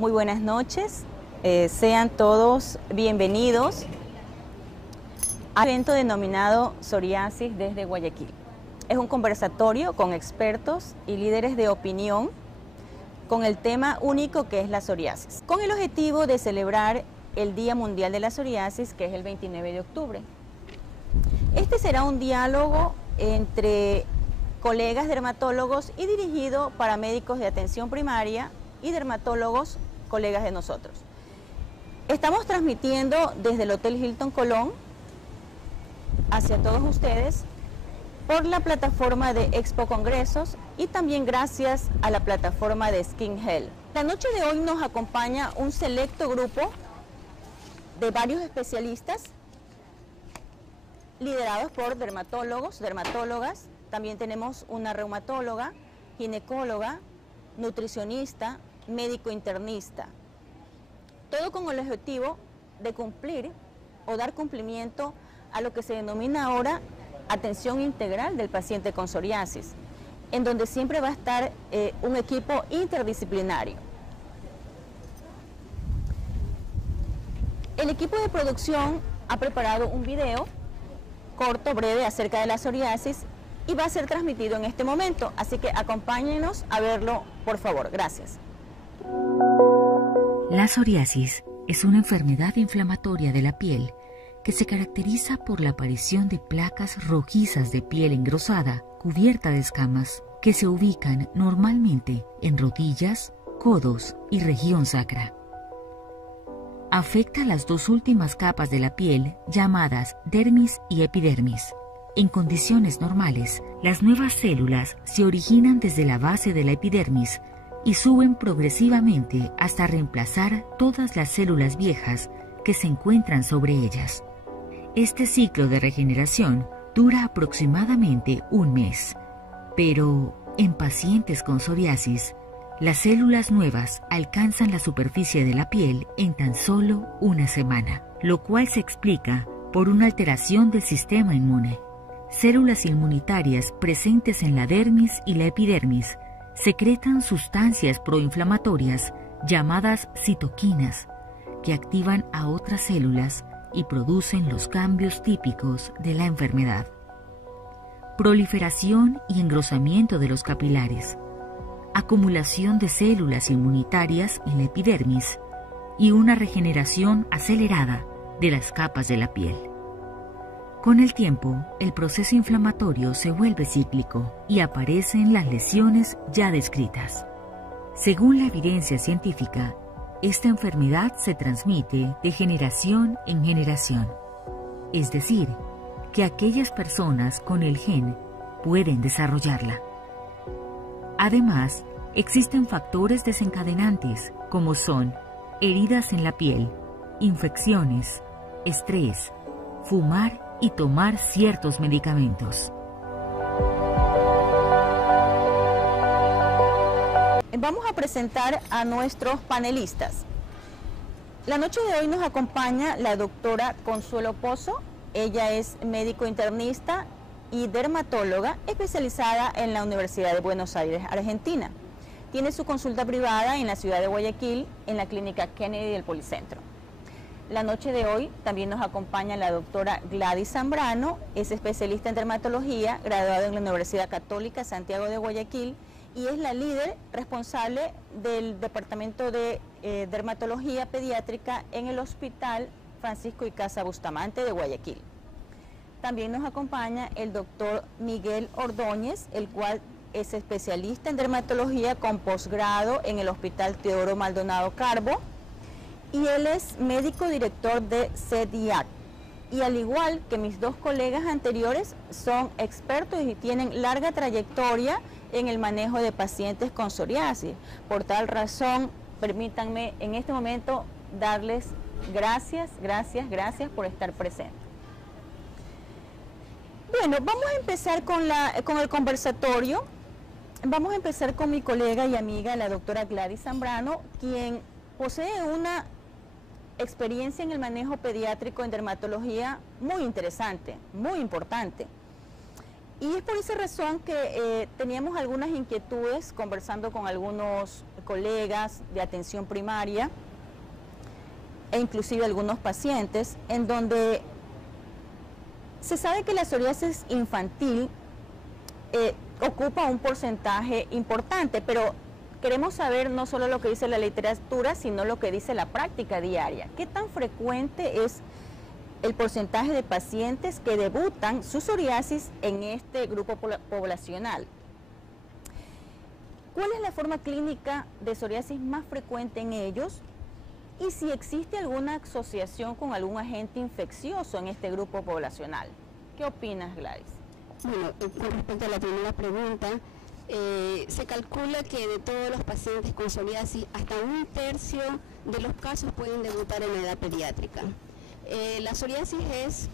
Muy buenas noches, sean todos bienvenidos al evento denominado Psoriasis desde Guayaquil. Es un conversatorio con expertos y líderes de opinión con el tema único que es la psoriasis, con el objetivo de celebrar el Día Mundial de la Psoriasis, que es el 29 de octubre. Este será un diálogo entre colegas dermatólogos y dirigido para médicos de atención primaria y dermatólogos, colegas de nosotros. Estamos transmitiendo desde el Hotel Hilton Colón hacia todos ustedes por la plataforma de Expo Congresos y también gracias a la plataforma de Skin Health. La noche de hoy nos acompaña un selecto grupo de varios especialistas liderados por dermatólogos, dermatólogas. También tenemos una reumatóloga, ginecóloga, nutricionista, médico internista. Todo con el objetivo de cumplir o dar cumplimiento a lo que se denomina ahora atención integral del paciente con psoriasis, en donde siempre va a estar un equipo interdisciplinario. El equipo de producción ha preparado un video corto, breve, acerca de la psoriasis y va a ser transmitido en este momento, así que acompáñenos a verlo, por favor. Gracias. La psoriasis es una enfermedad inflamatoria de la piel que se caracteriza por la aparición de placas rojizas de piel engrosada, cubierta de escamas, que se ubican normalmente en rodillas, codos y región sacra. Afecta las dos últimas capas de la piel, llamadas dermis y epidermis. En condiciones normales, las nuevas células se originan desde la base de la epidermis y suben progresivamente hasta reemplazar todas las células viejas que se encuentran sobre ellas. Este ciclo de regeneración dura aproximadamente un mes, pero en pacientes con psoriasis, las células nuevas alcanzan la superficie de la piel en tan solo una semana, lo cual se explica por una alteración del sistema inmune. Células inmunitarias presentes en la dermis y la epidermis secretan sustancias proinflamatorias llamadas citoquinas que activan a otras células y producen los cambios típicos de la enfermedad. Proliferación y engrosamiento de los capilares, acumulación de células inmunitarias en la epidermis y una regeneración acelerada de las capas de la piel. Con el tiempo, el proceso inflamatorio se vuelve cíclico y aparecen las lesiones ya descritas. Según la evidencia científica, esta enfermedad se transmite de generación en generación, es decir, que aquellas personas con el gen pueden desarrollarla. Además, existen factores desencadenantes como son heridas en la piel, infecciones, estrés, fumar y tomar ciertos medicamentos. Vamos a presentar a nuestros panelistas. La noche de hoy nos acompaña la doctora Consuelo Pozo. Ella es médico internista y dermatóloga especializada en la Universidad de Buenos Aires, Argentina. Tiene su consulta privada en la ciudad de Guayaquil, en la clínica Kennedy del Policentro. La noche de hoy también nos acompaña la doctora Gladys Zambrano, es especialista en dermatología, graduada en la Universidad Católica Santiago de Guayaquil y es la líder responsable del Departamento de Dermatología Pediátrica en el Hospital Francisco y Casa Bustamante de Guayaquil. También nos acompaña el doctor Miguel Ordóñez, el cual es especialista en dermatología con posgrado en el Hospital Teodoro Maldonado Carbo, y él es médico director de CEDIAC. Y al igual que mis dos colegas anteriores, son expertos y tienen larga trayectoria en el manejo de pacientes con psoriasis. Por tal razón, permítanme en este momento darles gracias por estar presentes. Bueno, vamos a empezar con el conversatorio. Vamos a empezar con mi colega y amiga, la doctora Gladys Zambrano, quien posee una experiencia en el manejo pediátrico en dermatología muy interesante, muy importante. Y es por esa razón que teníamos algunas inquietudes conversando con algunos colegas de atención primaria e inclusive algunos pacientes, en donde se sabe que la psoriasis infantil ocupa un porcentaje importante, pero queremos saber no solo lo que dice la literatura, sino lo que dice la práctica diaria. ¿Qué tan frecuente es el porcentaje de pacientes que debutan su psoriasis en este grupo poblacional? ¿Cuál es la forma clínica de psoriasis más frecuente en ellos? Y si existe alguna asociación con algún agente infeccioso en este grupo poblacional. ¿Qué opinas, Gladys? Bueno, con respecto a la primera pregunta, se calcula que de todos los pacientes con psoriasis, hasta 1/3 de los casos pueden debutar en la edad pediátrica. La psoriasis es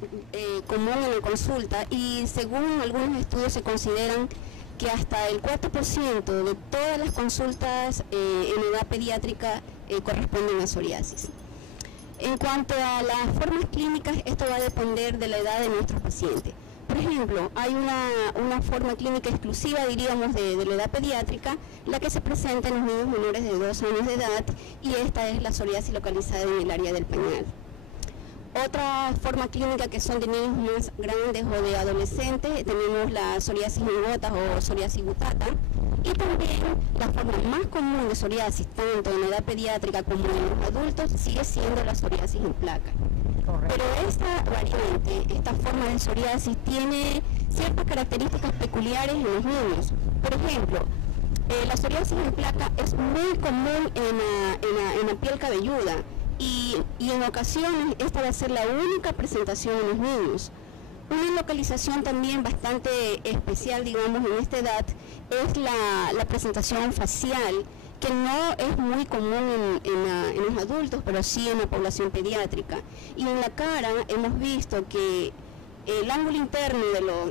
común en la consulta y según algunos estudios se consideran que hasta el 4% de todas las consultas en edad pediátrica corresponden a psoriasis. En cuanto a las formas clínicas, esto va a depender de la edad de nuestro paciente. Por ejemplo, hay una forma clínica exclusiva, diríamos, de la edad pediátrica, la que se presenta en los niños menores de 2 años de edad, y esta es la psoriasis localizada en el área del pañal. Otra forma clínica que son de niños más grandes o de adolescentes, tenemos la psoriasis en gotas o psoriasis gutata, y también la forma más común de psoriasis, tanto en la edad pediátrica como en los adultos, sigue siendo la psoriasis en placa. Correcto. Pero esta variante, esta forma de psoriasis, tiene ciertas características peculiares en los niños. Por ejemplo, la psoriasis en placa es muy común en la piel cabelluda y en ocasiones esta va a ser la única presentación en los niños. Una localización también bastante especial, digamos, en esta edad es la presentación facial, que no es muy común en los adultos, pero sí en la población pediátrica. Y en la cara hemos visto que el ángulo interno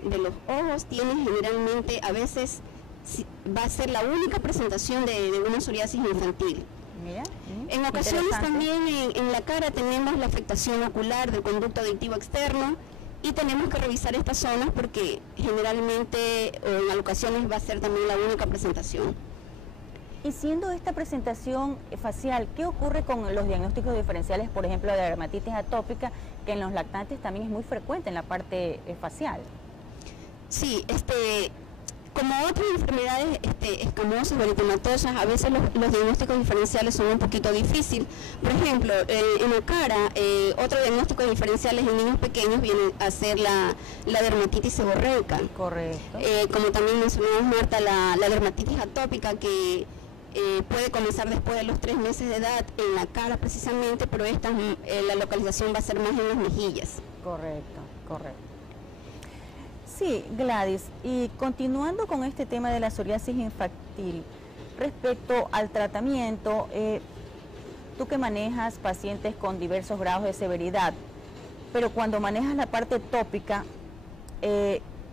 de los ojos tiene generalmente, a veces va a ser la única presentación de una psoriasis infantil. Mira, en ocasiones también en la cara tenemos la afectación ocular del conducto aditivo externo, y tenemos que revisar estas zonas porque generalmente o en ocasiones va a ser también la única presentación. Y siendo esta presentación facial, ¿qué ocurre con los diagnósticos diferenciales, por ejemplo, de dermatitis atópica, que en los lactantes también es muy frecuente en la parte facial? Sí, como otras enfermedades escamosas o eritematosas, a veces los diagnósticos diferenciales son un poquito difíciles. Por ejemplo, en la cara, otro diagnóstico diferencial en niños pequeños viene a ser la dermatitis seborreica. Correcto. Como también mencionamos, Marta, la dermatitis atópica, que puede comenzar después de los 3 meses de edad en la cara precisamente, pero la localización va a ser más en las mejillas. Correcto, correcto. Sí, Gladys, y continuando con este tema de la psoriasis infantil, respecto al tratamiento, tú que manejas pacientes con diversos grados de severidad, pero cuando manejas la parte tópica,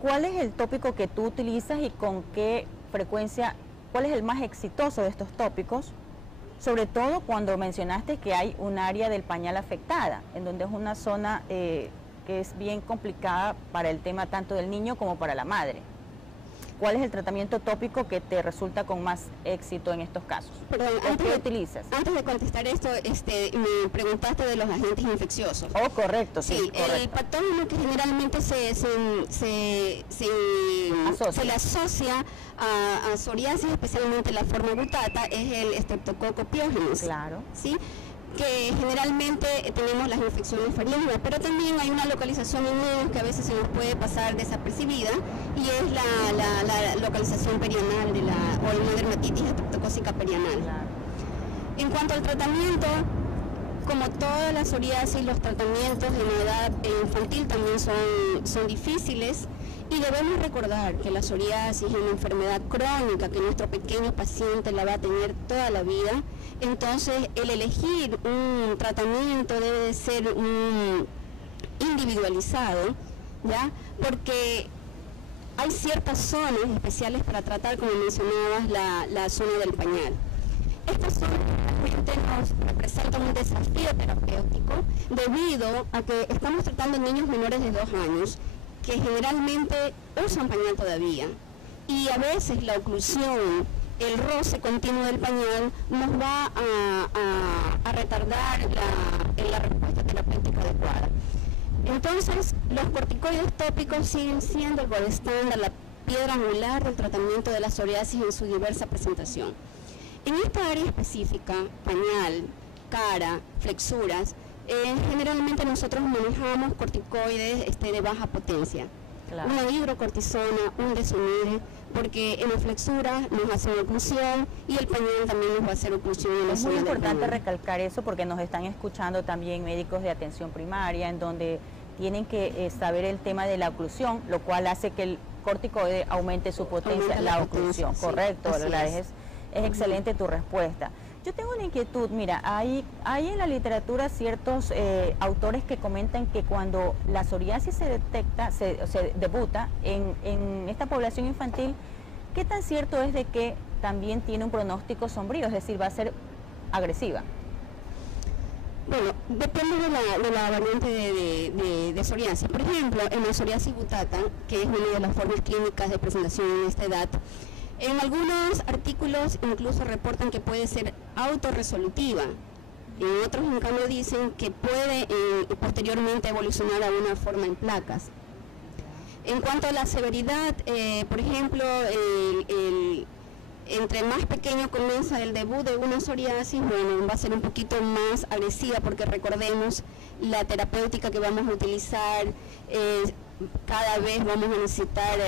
¿cuál es el tópico que tú utilizas y con qué frecuencia, cuál es el más exitoso de estos tópicos? Sobre todo cuando mencionaste que hay un área del pañal afectada, en donde es una zona que es bien complicada para el tema tanto del niño como para la madre. ¿Cuál es el tratamiento tópico que te resulta con más éxito en estos casos? Perdón, ¿Qué utilizas? Antes de contestar esto, me preguntaste de los agentes infecciosos. Oh, correcto, sí. Correcto. El patógeno que generalmente se le asocia a psoriasis, especialmente la forma gutata, es el Streptococcus pyogenes. Claro. ¿Sí? Que generalmente tenemos las infecciones farianas, pero también hay una localización en niños que a veces se nos puede pasar desapercibida, y es la localización perianal o la dermatitis estreptocócica perianal. Claro. En cuanto al tratamiento, como toda la psoriasis, los tratamientos en la edad infantil también son difíciles, y debemos recordar que la psoriasis es una enfermedad crónica que nuestro pequeño paciente la va a tener toda la vida. Entonces, el elegir un tratamiento debe de ser individualizado, ¿ya? Porque hay ciertas zonas especiales para tratar, como mencionabas, la zona del pañal. Estas zonas realmente nos representan un desafío terapéutico debido a que estamos tratando niños menores de 2 años que generalmente usan pañal todavía, y a veces la oclusión, el roce continuo del pañal nos va a retardar la respuesta terapéutica adecuada. Entonces, los corticoides tópicos siguen siendo el gold estándar, la piedra angular del tratamiento de la psoriasis en su diversa presentación. En esta área específica, pañal, cara, flexuras, generalmente nosotros manejamos corticoides de baja potencia. Claro. Una hidrocortisona, un desonide, porque en la flexura nos hace oclusión y el pañal también nos va a hacer oclusión. Es muy importante recalcar eso porque nos están escuchando también médicos de atención primaria en donde tienen que saber el tema de la oclusión, lo cual hace que el corticoide aumente su potencia, la oclusión. Correcto, es excelente tu respuesta. Yo tengo una inquietud, mira, hay en la literatura ciertos autores que comentan que cuando la psoriasis se detecta, se debuta en esta población infantil, ¿qué tan cierto es de que también tiene un pronóstico sombrío, es decir, va a ser agresiva? Bueno, depende de la variante de psoriasis. Por ejemplo, en la psoriasis butata, que es una de las formas clínicas de presentación en esta edad, en algunos artículos incluso reportan que puede ser autorresolutiva. En otros, en cambio, dicen que puede posteriormente evolucionar a una forma en placas. En cuanto a la severidad, por ejemplo, entre más pequeño comienza el debut de una psoriasis, bueno, va a ser un poquito más agresiva porque recordemos la terapéutica que vamos a utilizar, cada vez vamos a necesitar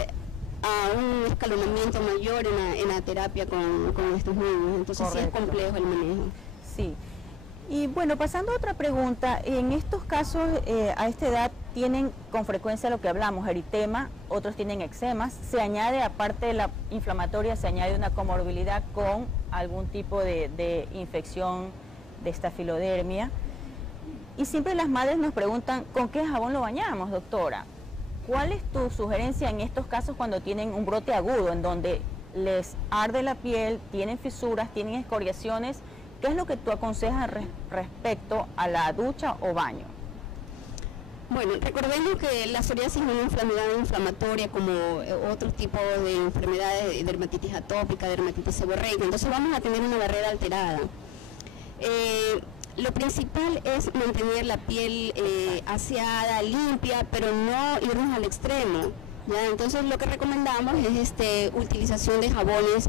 a un escalonamiento mayor en la terapia con estos niños, entonces sí es complejo el manejo. Sí, y bueno, pasando a otra pregunta, en estos casos a esta edad tienen con frecuencia lo que hablamos, eritema, otros tienen eczemas, se añade aparte de la inflamatoria, se añade una comorbilidad con algún tipo de infección de estafilodermia, y siempre las madres nos preguntan, ¿con qué jabón lo bañamos, doctora? ¿Cuál es tu sugerencia en estos casos cuando tienen un brote agudo, en donde les arde la piel, tienen fisuras, tienen escoriaciones? ¿Qué es lo que tú aconsejas respecto a la ducha o baño? Bueno, recordemos que la psoriasis es una enfermedad inflamatoria como otros tipos de enfermedades, de dermatitis atópica, dermatitis seborreica, entonces vamos a tener una barrera alterada. Lo principal es mantener la piel aseada, limpia, pero no irnos al extremo, ¿ya? Entonces lo que recomendamos es utilización de jabones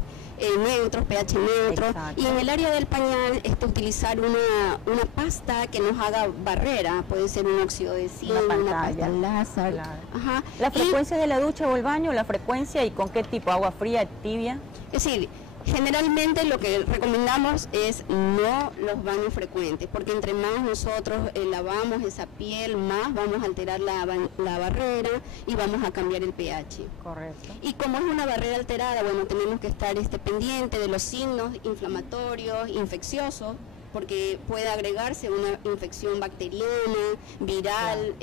neutros, pH neutro. Exacto. Y en el área del pañal utilizar una pasta que nos haga barrera, puede ser un óxido de zinc, una pasta láser. Claro. Ajá. ¿La frecuencia de la ducha o el baño, la frecuencia y con qué tipo? ¿Agua fría, tibia? Es decir, generalmente lo que recomendamos es no los baños frecuentes, porque entre más nosotros lavamos esa piel, más vamos a alterar la barrera y vamos a cambiar el pH. Correcto. Y como es una barrera alterada, bueno, tenemos que estar pendiente de los signos inflamatorios, infecciosos, porque puede agregarse una infección bacteriana, viral,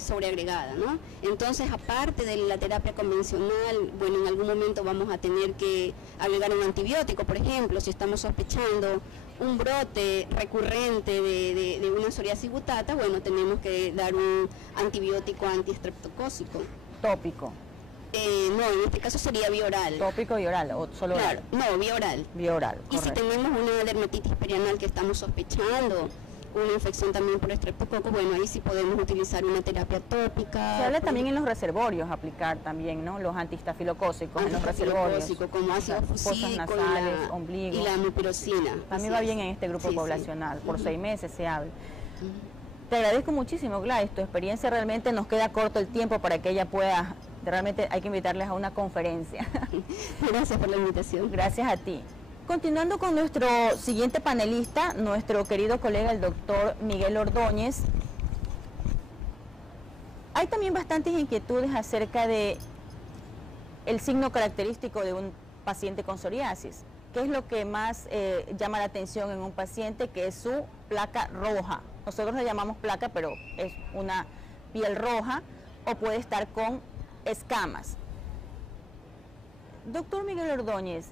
sobreagregada, ¿no? Entonces, aparte de la terapia convencional, bueno, en algún momento vamos a tener que agregar un antibiótico, por ejemplo, si estamos sospechando un brote recurrente de una psoriasis butata, bueno, tenemos que dar un antibiótico antiestreptocócico. Tópico. No, en este caso sería vía oral. ¿Tópico y oral o solo oral? Claro, no, vía oral. Vía oral, y correcto. Si tenemos una dermatitis perianal que estamos sospechando, una infección también por estreptococo, bueno, ahí sí podemos utilizar una terapia tópica. Se habla también en los reservorios, aplicar también, ¿no? Los antistafilocócicos en los reservorios. Como ácido fusílico nasales, ombligo. Y la mupirocina. También va bien en este grupo poblacional, por 6 meses se habla. Te agradezco muchísimo, Gladys, tu experiencia realmente nos queda corto el tiempo para que ella pueda, realmente hay que invitarles a una conferencia. Gracias por la invitación. Gracias a ti. Continuando con nuestro siguiente panelista, nuestro querido colega el doctor Miguel Ordóñez, hay también bastantes inquietudes acerca de el signo característico de un paciente con psoriasis. ¿Qué es lo que más llama la atención en un paciente? Que es su placa roja. Nosotros le llamamos placa, pero es una piel roja o puede estar con escamas. Doctor Miguel Ordóñez,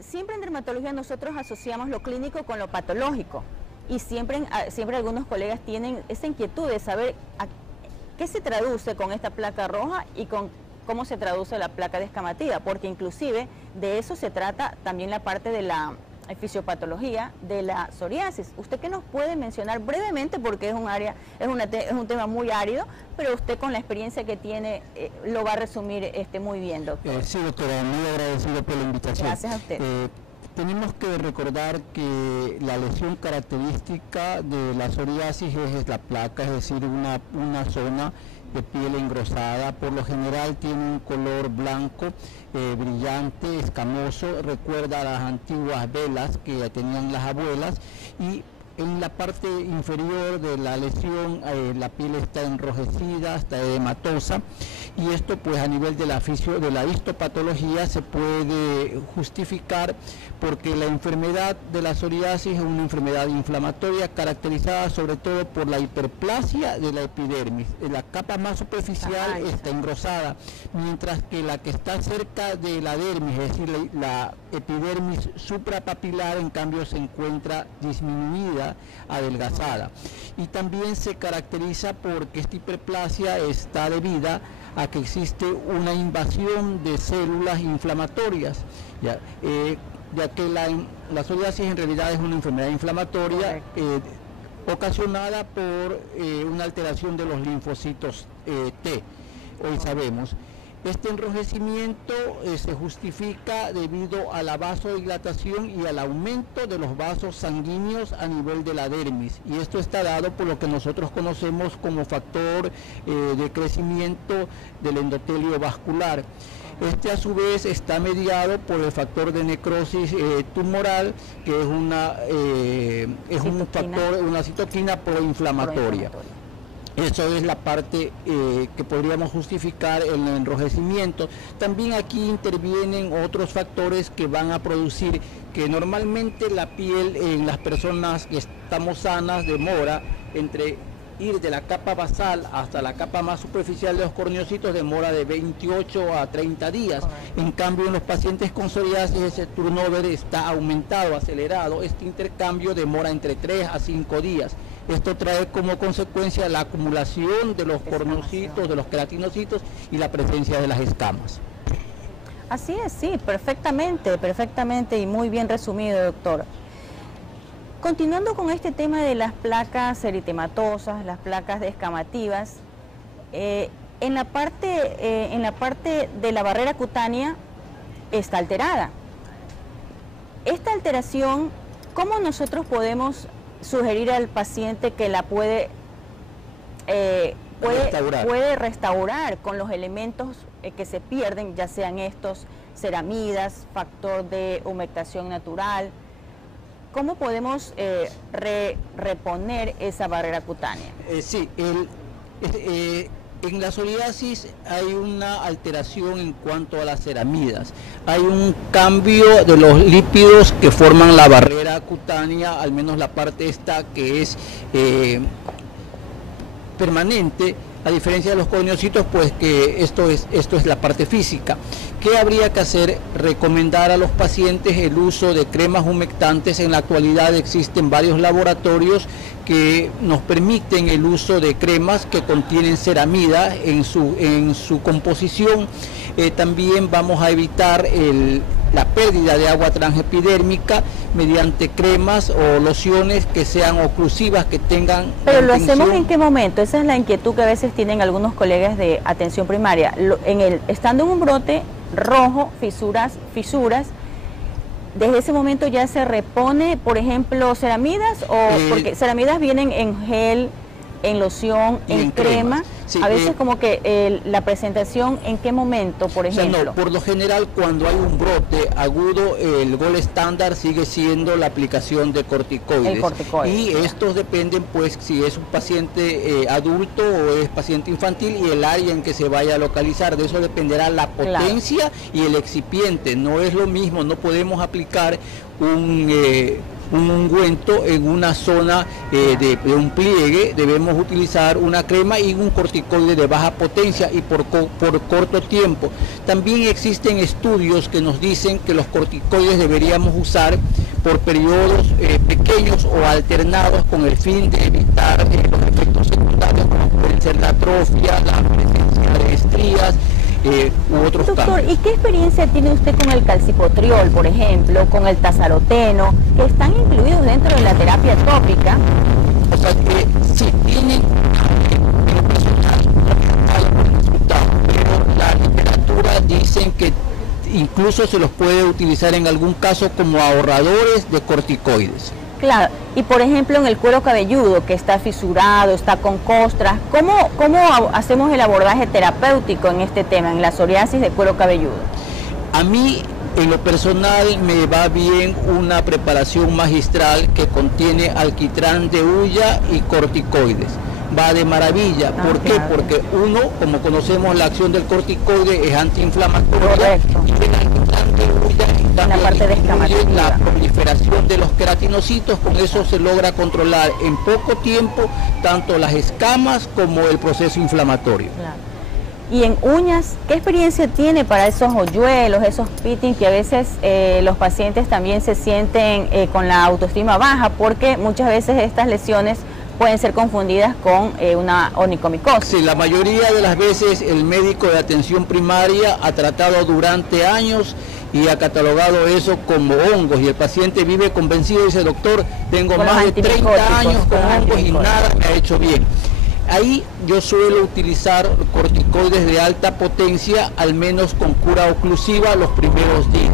siempre en dermatología nosotros asociamos lo clínico con lo patológico y siempre algunos colegas tienen esa inquietud de saber ¿qué se traduce con esta placa roja y con cómo se traduce la placa descamativa? Porque inclusive de eso se trata también la parte de la fisiopatología de la psoriasis. ¿Usted qué nos puede mencionar brevemente? Porque es un área, es un tema muy árido, pero usted con la experiencia que tiene lo va a resumir muy bien, doctor. Sí, doctora, muy agradecido por la invitación. Gracias a usted. Tenemos que recordar que la lesión característica de la psoriasis es la placa, es decir, una zona de piel engrosada. Por lo general tiene un color blanco, brillante, escamoso, recuerda a las antiguas velas que tenían las abuelas, y en la parte inferior de la lesión la piel está enrojecida, está edematosa, y esto pues a nivel de la histopatología se puede justificar porque la enfermedad de la psoriasis es una enfermedad inflamatoria caracterizada sobre todo por la hiperplasia de la epidermis. La capa más superficial está engrosada, mientras que la que está cerca de la dermis, es decir, la epidermis suprapapilar, en cambio se encuentra disminuida, adelgazada, y también se caracteriza porque esta hiperplasia está debida a que existe una invasión de células inflamatorias, ya que la psoriasis en realidad es una enfermedad inflamatoria ocasionada por una alteración de los linfocitos T. Hoy sabemos. Este enrojecimiento se justifica debido a la vasodilatación y al aumento de los vasos sanguíneos a nivel de la dermis, y esto está dado por lo que nosotros conocemos como factor de crecimiento del endotelio vascular. Este a su vez está mediado por el factor de necrosis tumoral, que es una citoquina proinflamatoria. Eso es la parte que podríamos justificar el enrojecimiento. También aquí intervienen otros factores que van a producir que normalmente la piel en las personas que estamos sanas demora entre ir de la capa basal hasta la capa más superficial de los corneocitos, demora de 28 a 30 días. En cambio, en los pacientes con psoriasis ese turnover está aumentado, acelerado. Este intercambio demora entre 3 a 5 días. Esto trae como consecuencia la acumulación de los corneocitos, de los queratinocitos y la presencia de las escamas. Así es, sí, perfectamente y muy bien resumido, doctor. Continuando con este tema de las placas eritematosas, las placas descamativas, en la parte de la barrera cutánea está alterada. Esta alteración, ¿cómo nosotros podemos sugerir al paciente que la puede restaurar con los elementos que se pierden, ya sean estos ceramidas, factor de humectación natural? ¿Cómo podemos reponer esa barrera cutánea? Sí, en la psoriasis hay una alteración en cuanto a las ceramidas. Hay un cambio de los lípidos que forman la barrera cutánea, al menos la parte esta que es permanente, a diferencia de los corneocitos, pues que esto es la parte física. ¿Qué habría que hacer? Recomendar a los pacientes el uso de cremas humectantes. En la actualidad existen varios laboratorios que nos permiten el uso de cremas que contienen ceramida en su composición. También vamos a evitar la pérdida de agua transepidérmica mediante cremas o lociones que sean oclusivas, que tengan... Pero ¿lo hacemos en qué momento? Esa es la inquietud que a veces tienen algunos colegas de atención primaria. Estando en un brote rojo, fisuras, ¿desde ese momento ya se repone, por ejemplo, ceramidas? Porque ceramidas vienen en gel, en loción, en crema. Sí, a veces como que la presentación, ¿en qué momento, por ejemplo? O sea, no, por lo general cuando hay un brote agudo, el gol estándar sigue siendo la aplicación de corticoides. Y estos dependen, pues, si es un paciente adulto o es paciente infantil y el área en que se vaya a localizar. De eso dependerá la potencia y el excipiente. No es lo mismo, no podemos aplicar un ungüento en una zona de un pliegue. Debemos utilizar una crema y un corticoide de baja potencia y por corto tiempo. También existen estudios que nos dicen que los corticoides deberíamos usar por periodos pequeños o alternados con el fin de evitar los efectos secundarios como pueden ser la atrofia, la presencia de estrías u otros Doctor, cambios. ¿y qué experiencia tiene usted con el calcipotriol, por ejemplo, con el tazaroteno, que están incluidos dentro de la terapia tópica? O sea, sí, tienen en lo personal algún resultado, pero la literatura dicen que incluso se los puede utilizar en algún caso como ahorradores de corticoides. Claro, y por ejemplo en el cuero cabelludo que está fisurado, está con costras, ¿cómo hacemos el abordaje terapéutico en este tema, en la psoriasis de cuero cabelludo? A mí, en lo personal, me va bien una preparación magistral que contiene alquitrán de hulla y corticoides. Va de maravilla. ¿Por qué? Porque uno, como conocemos, la acción del corticoide es antiinflamatoria. Correcto. Y el alquitrán de hulla en la parte descamativa, la proliferación de los queratinocitos. Con eso se logra controlar en poco tiempo tanto las escamas como el proceso inflamatorio. Claro. Y en uñas, ¿qué experiencia tiene para esos hoyuelos, esos pitting que a veces los pacientes también se sienten con la autoestima baja, porque muchas veces estas lesiones pueden ser confundidas con una onicomicosis? Sí, la mayoría de las veces el médico de atención primaria ha tratado durante años y ha catalogado eso como hongos, y el paciente vive convencido y dice: doctor, tengo más de 30 años con hongos y nada me ha hecho bien. Ahí yo suelo utilizar corticoides de alta potencia, al menos con cura oclusiva los primeros días.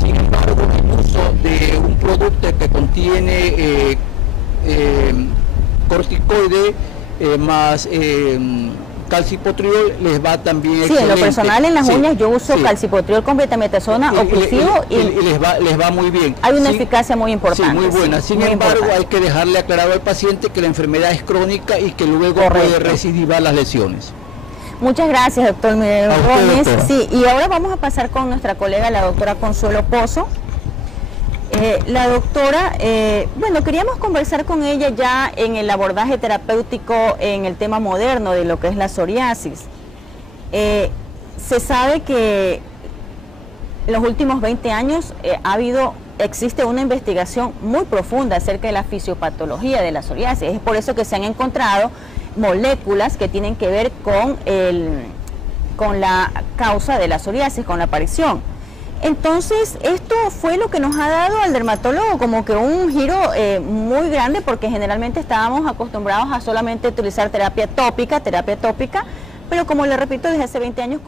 Sin embargo, el uso de un producto que contiene corticoide más calcipotriol les va también excelente. Sí, en lo personal en las uñas yo uso calcipotriol con betametasona oclusivo y les va muy bien. Hay una eficacia muy importante. Sí, muy buena. Sin embargo, hay que dejarle aclarado al paciente que la enfermedad es crónica y que luego puede recidivar las lesiones. Muchas gracias, doctor Miguel Gómez. Sí, y ahora vamos a pasar con nuestra colega, la doctora Consuelo Pozo. La doctora, bueno, queríamos conversar con ella ya en el abordaje terapéutico en el tema moderno de lo que es la psoriasis. Se sabe que en los últimos 20 años existe una investigación muy profunda acerca de la fisiopatología de la psoriasis. Es por eso que se han encontrado moléculas que tienen que ver con la causa de la psoriasis, con la aparición. Entonces, esto fue lo que nos ha dado al dermatólogo como que un giro muy grande, porque generalmente estábamos acostumbrados a solamente utilizar terapia tópica, pero como le repito, desde hace 20 años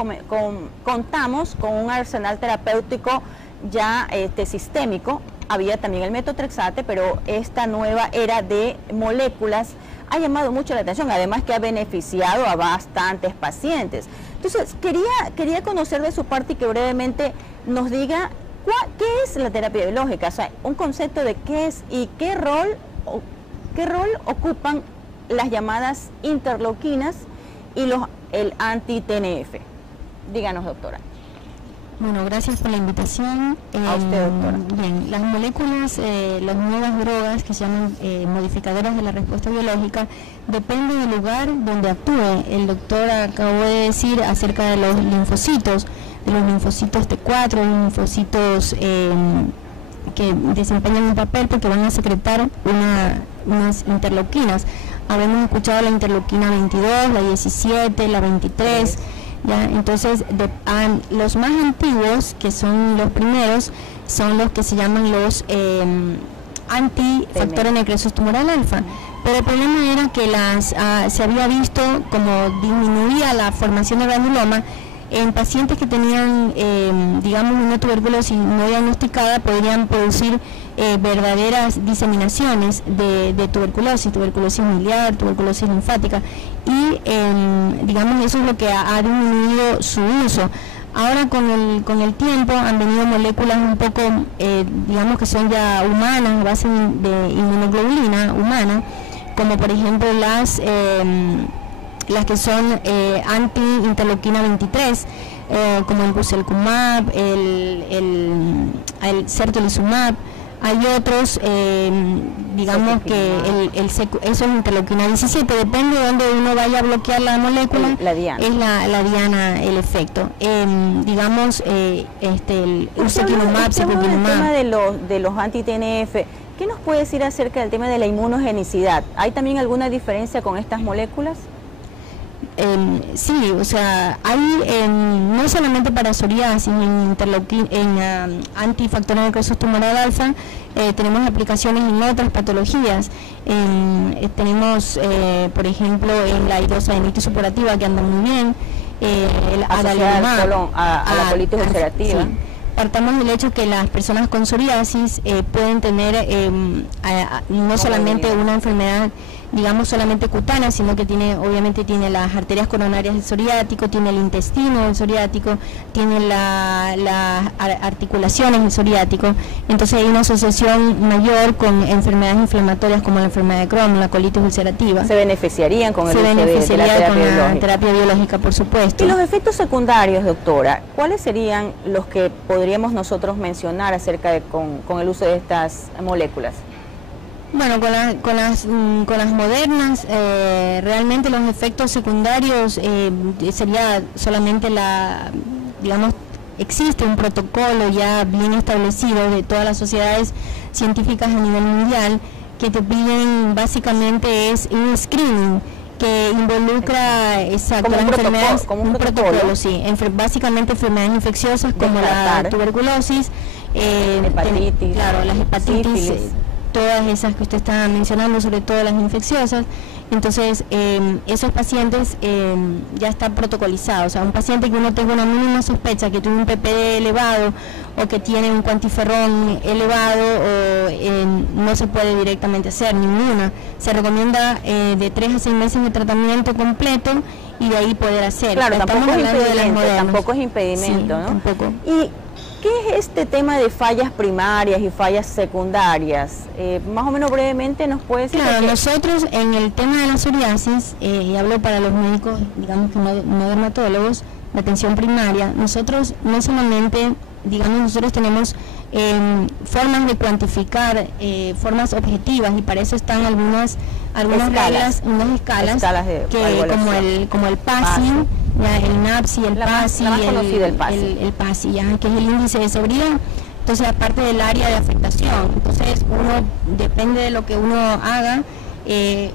contamos con un arsenal terapéutico ya sistémico. Había también el metotrexate, pero esta nueva era de moléculas ha llamado mucho la atención, además que ha beneficiado a bastantes pacientes. Entonces, quería conocer de su parte y que brevemente nos diga qué es la terapia biológica, o sea, un concepto de qué es y qué rol ocupan las llamadas interleuquinas y el anti-TNF. Díganos, doctora. Bueno, gracias por la invitación. A usted, doctora. Bien, las moléculas, las nuevas drogas que se llaman modificadoras de la respuesta biológica, depende del lugar donde actúe. El doctor acabó de decir acerca de los linfocitos T4, linfocitos que desempeñan un papel porque van a secretar unas interleuquinas. Habremos escuchado la interleuquina 22, la 17, la 23. ¿Ya? Entonces, los más antiguos, que son los primeros, son los que se llaman los antifactores necrosis tumoral alfa. Pero el problema era que se había visto como disminuía la formación de granuloma en pacientes que tenían, digamos, una tuberculosis no diagnosticada. Podrían producir verdaderas diseminaciones de tuberculosis miliar, tuberculosis linfática, y digamos eso es lo que ha disminuido su uso. Ahora con el tiempo han venido moléculas un poco, digamos que son ya humanas, a base de inmunoglobulina humana, como por ejemplo las que son anti-interleuquina 23, como el guselkumab, el certolizumab. Hay otros, digamos que eso es interleuquina 17, depende de dónde uno vaya a bloquear la molécula, la diana. Es la diana el efecto. Digamos, el ustekinumab, secukinumab. El tema de los anti-TNF, ¿qué nos puede decir acerca del tema de la inmunogenicidad? ¿Hay también alguna diferencia con estas moléculas? Sí, o sea, hay no solamente para psoriasis, en antifactor necrosis tumoral alfa, tenemos aplicaciones en otras patologías. Tenemos, por ejemplo, en la hidrosadenitis supurativa, que anda muy bien, asociada a la colitis ulcerativa. Sí. Partamos del hecho que las personas con psoriasis pueden tener no solamente una enfermedad, digamos, solamente cutánea, sino que obviamente tiene las arterias coronarias del psoriático, tiene el intestino del psoriático, tiene las articulaciones del psoriático. Entonces hay una asociación mayor con enfermedades inflamatorias como la enfermedad de Crohn, la colitis ulcerativa. ¿Se beneficiarían con el uso de la terapia biológica, por supuesto? Y los efectos secundarios, doctora, ¿cuáles serían los que podríamos nosotros mencionar acerca de con el uso de estas moléculas? Bueno, con las modernas, realmente los efectos secundarios sería solamente digamos, existe un protocolo ya bien establecido de todas las sociedades científicas a nivel mundial que te piden básicamente es un screening que involucra las enfermedades, como un protocolo, sí, básicamente enfermedades infecciosas como la tuberculosis, hepatitis, claro, las hepatitis, sífilis, todas esas que usted está mencionando, sobre todo las infecciosas. Entonces, esos pacientes ya está protocolizado, o sea, un paciente que uno tenga una mínima sospecha que tiene un PPD elevado o que tiene un cuantiferrón elevado, no se puede directamente hacer ninguna. Se recomienda de 3 a 6 meses de tratamiento completo y de ahí poder hacer. Claro, tampoco es impedimento, sí, ¿no? Tampoco. ¿Y qué es este tema de fallas primarias y fallas secundarias? Más o menos brevemente nos puede decir. Claro, nosotros en el tema de la psoriasis, y hablo para los médicos, digamos que no dermatólogos, de atención primaria, nosotros no solamente, digamos, nosotros tenemos formas de cuantificar, formas objetivas, y para eso están algunas reglas, unas escalas que como el PASI, ya, el NAPSI, el PASI, el PASI, ya, que es el índice de severidad. Entonces, aparte del área de afectación, entonces uno, depende de lo que uno haga,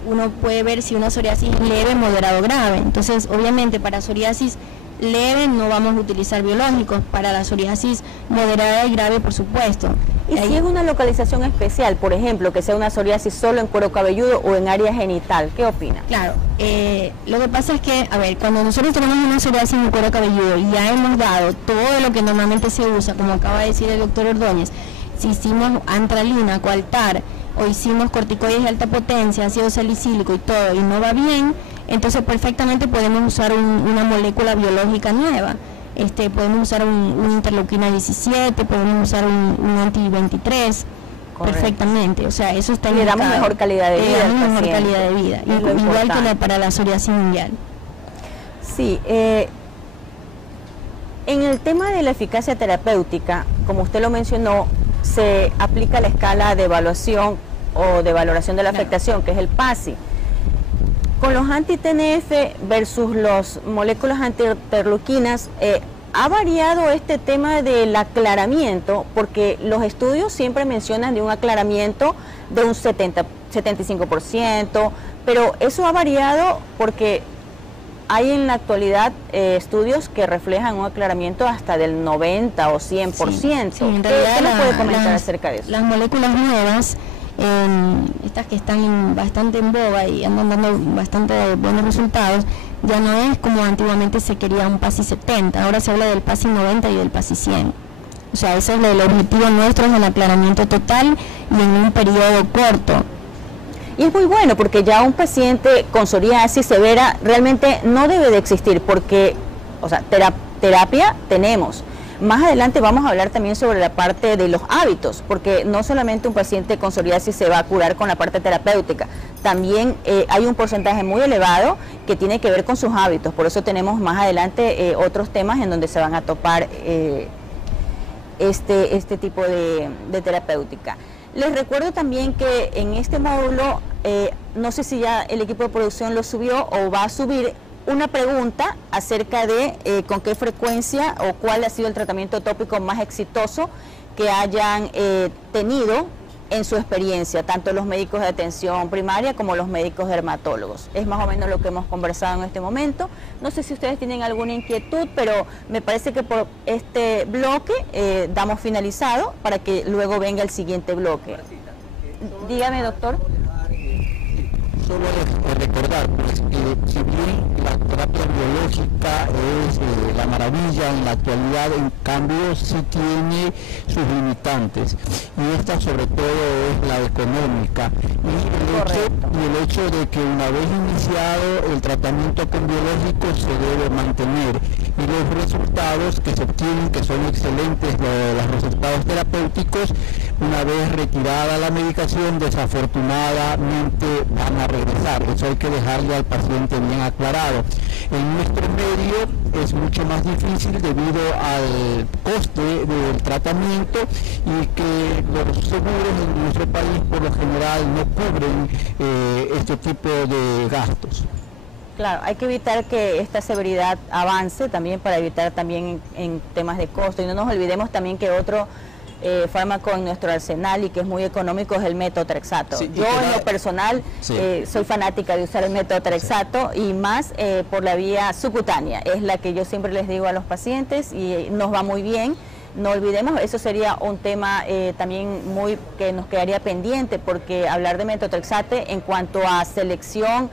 uno puede ver si una psoriasis es leve, moderado o grave. Entonces, obviamente, para psoriasis leve no vamos a utilizar biológicos, para la psoriasis moderada y grave, por supuesto. ¿Y si es una localización especial, por ejemplo, que sea una psoriasis solo en cuero cabelludo o en área genital? ¿Qué opina? Claro, lo que pasa es que, a ver, cuando nosotros tenemos una psoriasis en el cuero cabelludo y ya hemos dado todo lo que normalmente se usa, como acaba de decir el doctor Ordóñez, si hicimos antralina, coaltar, o hicimos corticoides de alta potencia, ácido salicílico y todo, y no va bien, entonces perfectamente podemos usar una molécula biológica nueva. Podemos usar un interleuquina 17, podemos usar un anti-23, perfectamente. O sea, eso está y le damos mejor calidad de vida al mejor calidad de vida, igual que para la psoriasis mundial. Sí, en el tema de la eficacia terapéutica, como usted lo mencionó, se aplica la escala de evaluación o de valoración de la afectación, que es el PASI. Con los anti-TNF versus las moléculas anti-interleuquinas, ¿ha variado este tema del aclaramiento? Porque los estudios siempre mencionan de un aclaramiento de un 75%, pero eso ha variado porque hay en la actualidad estudios que reflejan un aclaramiento hasta del 90 o 100%. Sí, en realidad, ¿Qué nos puede comentar acerca de eso? Las moléculas nuevas, estas que están bastante en boga y andan dando bastante buenos resultados, ya no es como antiguamente se quería un PASI 70, ahora se habla del PASI 90 y del PASI 100. O sea, eso es el objetivo nuestro, es el aclaramiento total y en un periodo corto. Y es muy bueno porque ya un paciente con psoriasis severa realmente no debe de existir porque, o sea, terapia tenemos. Más adelante vamos a hablar también sobre la parte de los hábitos, porque no solamente un paciente con psoriasis se va a curar con la parte terapéutica, también hay un porcentaje muy elevado que tiene que ver con sus hábitos, por eso tenemos más adelante otros temas en donde se van a topar este tipo de terapéutica. Les recuerdo también que en este módulo, no sé si ya el equipo de producción lo subió o va a subir una pregunta acerca de con qué frecuencia o cuál ha sido el tratamiento tópico más exitoso que hayan tenido en su experiencia, tanto los médicos de atención primaria como los médicos dermatólogos. Es más o menos lo que hemos conversado en este momento. No sé si ustedes tienen alguna inquietud, pero me parece que por este bloque damos finalizado para que luego venga el siguiente bloque. Dígame, doctor. Solo recordar pues, que si bien la terapia biológica es la maravilla en la actualidad, en cambio sí tiene sus limitantes, y esta sobre todo es la económica, y el hecho de que una vez iniciado el tratamiento con biológicos se debe mantener, y los resultados que se obtienen, que son excelentes, los resultados terapéuticos, una vez retirada la medicación, desafortunadamente van a regresar. Eso hay que dejarle al paciente bien aclarado. En nuestro medio es mucho más difícil debido al coste del tratamiento, y que los seguros en nuestro país por lo general no cubren este tipo de gastos. Claro, hay que evitar que esta severidad avance también, para evitar también en temas de costo, y no nos olvidemos también que otro fármaco en nuestro arsenal y que es muy económico es el metotrexato. Sí, yo en lo personal soy fanática de usar el metotrexato, y más por la vía subcutánea, es la que yo siempre les digo a los pacientes y nos va muy bien. No olvidemos, eso sería un tema también muy que nos quedaría pendiente, porque hablar de metotrexate en cuanto a selección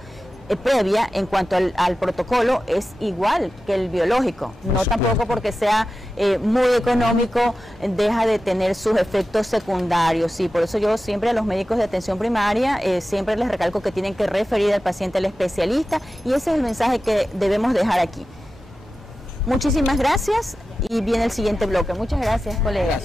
previa, en cuanto al protocolo, es igual que el biológico. No tampoco porque sea muy económico deja de tener sus efectos secundarios, y por eso yo siempre a los médicos de atención primaria siempre les recalco que tienen que referir al paciente al especialista, y ese es el mensaje que debemos dejar aquí. Muchísimas gracias, y viene el siguiente bloque. Muchas gracias, colegas.